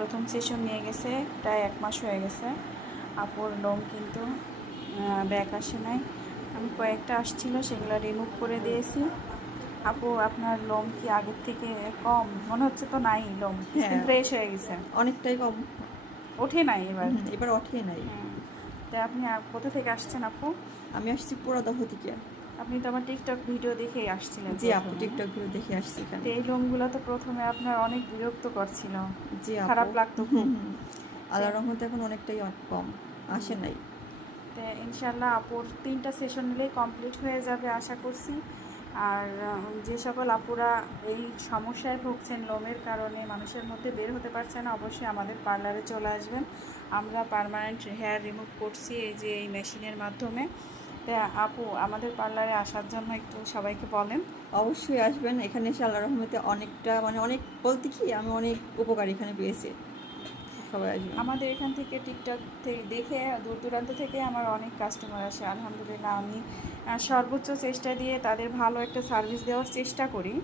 প্রথম সেশন নিয়ে গেছে, প্রায় 1 মাস হয়ে গেছে। আপুর লোম কিন্তু ব্যাক আসে নাই। আমি কয়েকটা আসছিল, সেগুলো রিমুভ করে দিয়েছি। আপু, আপনার লোম কি আগের থেকে কম মনে হচ্ছে? তো নাই লোম, স্কিন হ্যাঁ, ফ্রেশ হয়ে গেছে, অনেকটাই কম। ওঠে নাই এবার। এবার ওঠে নাই। তা আপনি কোথা থেকে আসছেন আপু? আমি আসছি পুরাদহ থেকে। আপনি তো আমার টিকটক ভিডিও দেখেই আসছিলেন জি আপু, প্রথমে। টিকটক ভিডিও দেখে আসছি তো এখানে। এই লোমগুলো তো প্রথমে আপনার অনেক বিরক্ত করছিল, জি আপু। খারাপ লাগতো খুব। আল্লাহর রহমতে এখন অনেকটাই কম, আসে নাই। তো ইনশাল্লাহ আপুর 3টা সেশন নিলেই কমপ্লিট হয়ে যাবে আশা করছি। আর যে সকল আপুরা এই সমস্যায় ভুগছেন, লোমের কারণে মানুষের মধ্যে বের হতে পারছে না, অবশ্যই আমাদের পার্লারে চলে আসবেন। আমরা পার্মানেন্ট হেয়ার রিমুভ করছি এই যে এই মেশিনের মাধ্যমে। তো আপু, আমাদের পার্লারে আসার জন্য একটু সবাইকে বলেন। অবশ্যই আসবেন, এখানে এসে আল্লাহর রহমতে অনেকটা অনেক বলতে কি আমি অনেক উপকার এখানে পেয়েছি। সবাই আসবেন। আমাদের এখান থেকে টিকটক থেকে দেখে দূর দূরান্ত থেকে আমার অনেক কাস্টমার আসে। আলহামদুলিল্লাহ, আমি সর্বোচ্চ চেষ্টা দিয়ে তাদের ভালো একটা সার্ভিস দেওয়ার চেষ্টা করি।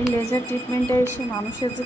এই লেজার ট্রিটমেন্টটা এসে মানুষের যে